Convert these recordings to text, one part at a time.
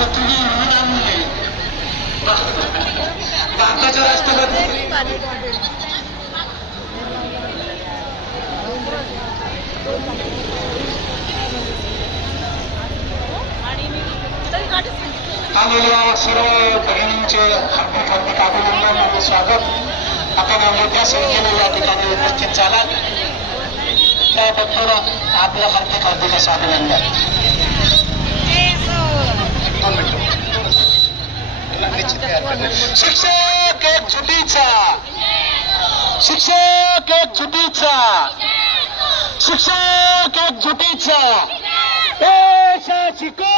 आता तुम्ही म्हणून आणले भारताच्या राष्ट्रपती आलेल्या सर्व बहिणींचे हार्दिक हार्दिक अभिनंदन आणि स्वागत. आपण मोठ्या संख्येने या ठिकाणी उपस्थित झालात त्याबद्दल आपलं हार्दिक हार्दिक असं अभिनंदन. शिक्षक एक जुटीचा, शिक्षक एक जुटीचा, शिक्षक एक जुटीचा. शिको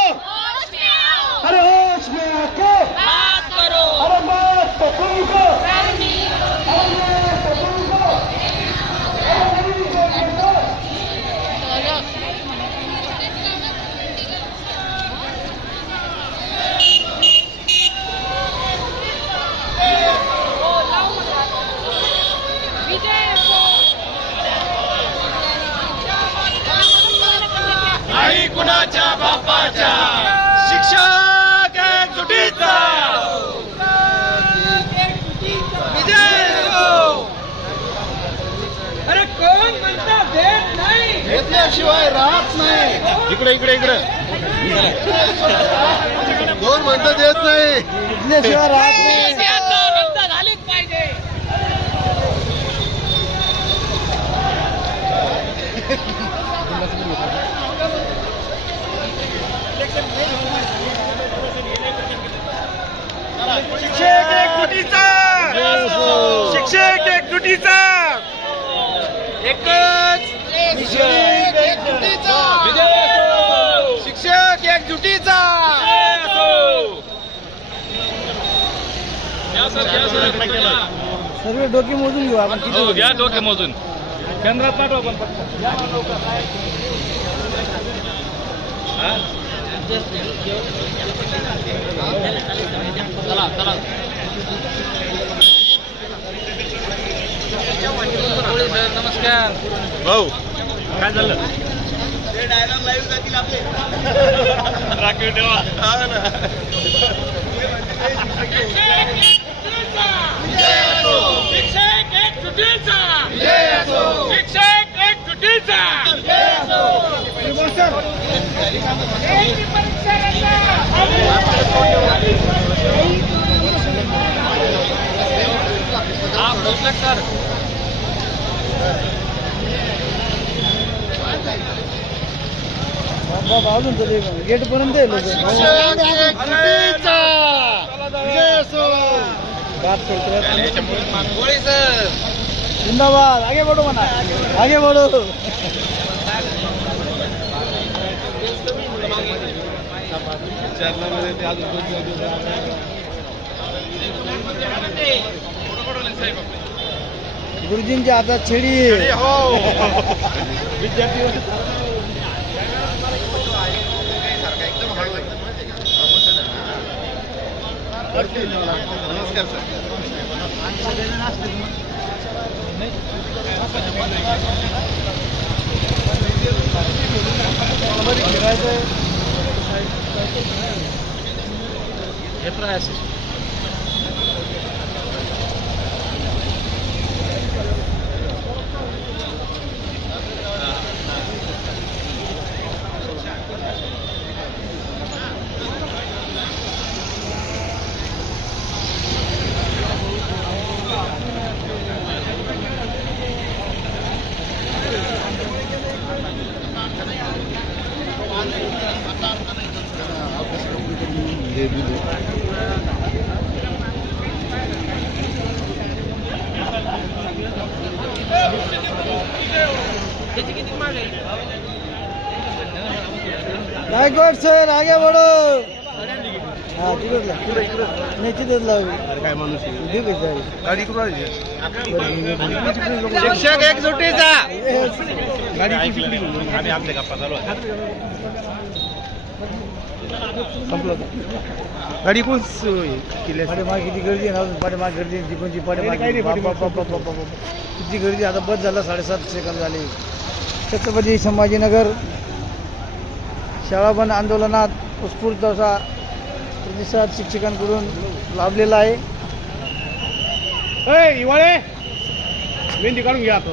अरे होश में आके बात करो, अरे बात तो तुमको आई कुणाच्या बापाच्या शिक्षक एक जुटीचा विजय हो. अरे कोण म्हणता भेट नाही, घेतल्याशिवाय राहत नाही. इकडे इकडे इकडे कोण म्हणता देत नाही, घेतल्याशिवाय राहत नाही. रद्द झालीच पाहिजे. शिक्षक एक जुटीचा, शिक्षक एक जुटीचा, एकच शिक्षक एक जुटीचा, शिक्षक एक जुटीचा. सर्व डोके मोजून घेऊ आपण. किती घ्या डोके मोजून केंद्रात पाठवा पण फक्त. चला चला नमस्कार भाऊ. काय झालं ते डायलॉग लाईव्ह जातील आपले राखीव ठेवा. शिक्षक एक जुटीचा, शिक्षक एक जुटीचा. सर अजून तर गेट पर्यंत जिंदाबाद. आगे बढ़ो म्हणा, आगे बढ़ो. गुरुजींच्या हातात छेडी. विद्यार्थी नमस्कार सर. गायकवाड सर आगे बढ़ो. हाँ निश्चितच लावू. काय माणूस ठीक आहे सर. गाडी कुठं शिक्षक एकजुटीचा. गाडी आम्ही आमच्या गप्पा चालू आहे. संपलं गाडी कोण केली. पाठीमाग किती गर्दी आहे ना, पाठीमाग गर्दी दीपनची पाठीमाग किती गर्दी. आता बस झाला 7:30 सेकंद झाले. छत्रपती संभाजीनगर शाळा बंद आंदोलनात उत्स्फूर्त असा प्रतिसाद शिक्षकांकडून लाभलेला आहे. इवाळे मेहंदी काढून घ्या आता.